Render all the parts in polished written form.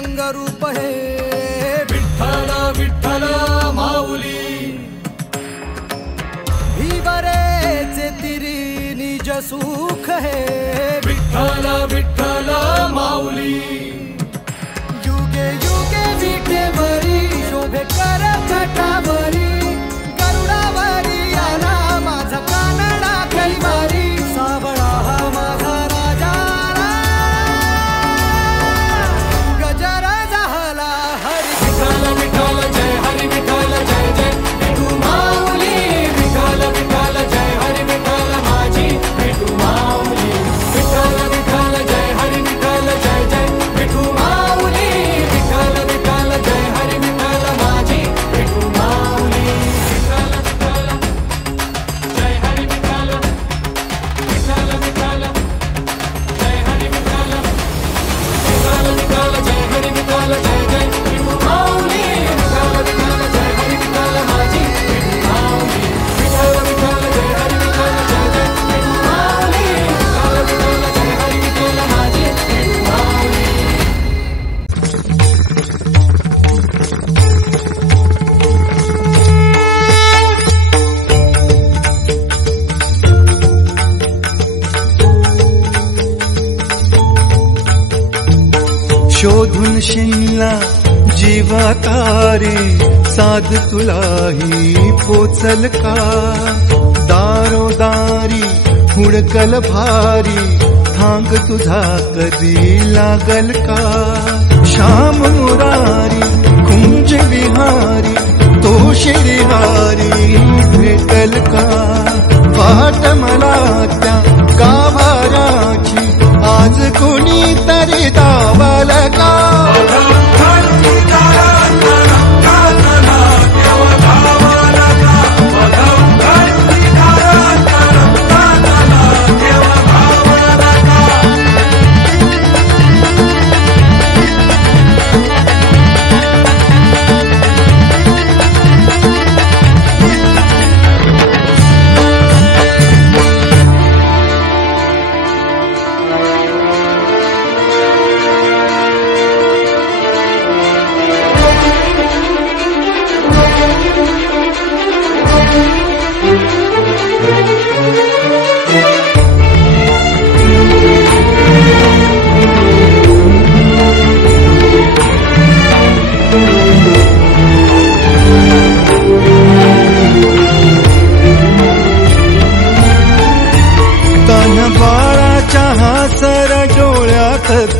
रंगरूप हे विठ्ठल विठ्ठल माऊली भीवरेचे तिरी निज सुख हे विठ्ठल विठ्ठल माऊली युगे युगे विठेवरी शोभे कर छटावरी गरुडावरी आला माझा कानडा कैवारी सावळा हा माझा राजा गजर झाला हरी विठ्ठल विठ्ठल जय हरी विठ्ठल जय जय विठू माऊली विठ्ठल विठ्ठल जय हरी विठ्ठल माझी विठू माऊली विठ्ठल विठ्ठल जय हरी विठ्ठल जय जय विठू माऊली विठ्ठल विठ्ठल जय हरी विठ्ठल माझी विठू माऊली विठ्ठल विठ्ठल जय हरी विठ्ठल विठ्ठल विठ्ठल जय हरी विठ्ठल विठ्ठल विठ्ठल जय हरी विठ्ठल जय जय विठू माऊली विठ्ठल विठ्ठल जय हरी विठ्ठल माझी विठू माऊली विठ्ठल विठ्ठल जय हरी विठ्ठल जय जय विठू माऊली विठ्ठल विठ्ठल जय हरी विठ्ठल माझी विठू माऊली शोधून शिनला जीवा तारे साध तुलाही पोचल का दारोदारी हुडकल भारी थांग तुझा कधी लागल का श्याम मुरारी कुंज विहारी तो श्रीहारी भेटल का वाट मला त्या गाभाराची आज कोणी तरी दावल का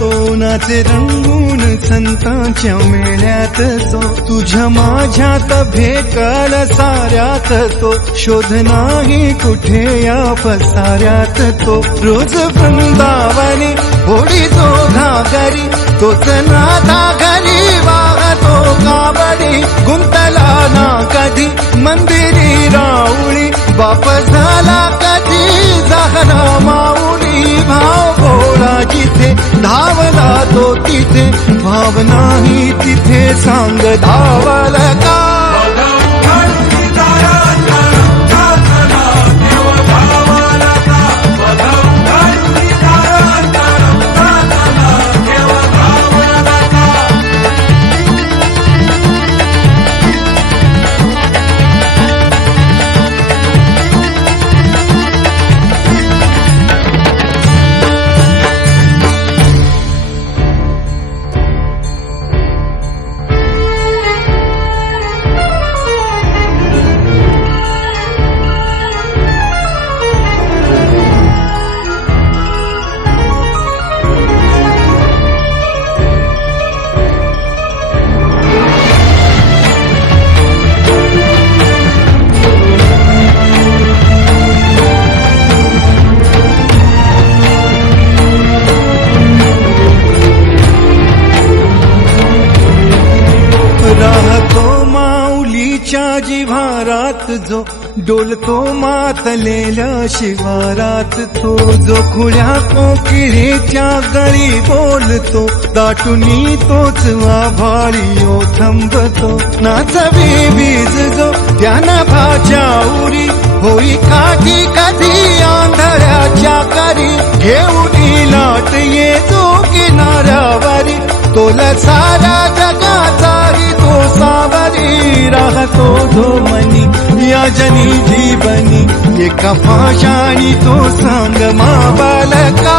तोनाचे रंगून संतांच्या मेळ्यात तो तुझ्या माझ्यात भेटल साऱ्यात तो शोध नाही कुठे या पसाऱ्यात तो रोज वृंदावनी होडी तो घागरी तोच नाथा घरी वाहतो काबडी गुंतला ना कधी मंदिरी राऊळी बाप झाला कधी झाला माऊली भाव भोळा जिथे धावला तो तिथे भाव नाही तिथे सांग धावल का जिव्हारात जो डोलतो मातलेल्या शिवारात तो जो खुल्या कोकिळेच्या गळी बोलतो दाटुनी तोच आभाळी ओ थांबतो नाचवी बीज जो त्याना भाच्या उरी होई काठी कधी आंधळ्याच्या करी घेऊन लाट येतो किनाऱ्यावरी तोला सारा जगाचाही तो सावरी राहतो जो मनी या जनी जीवनी एका पाशाणी तो सांग मा बालका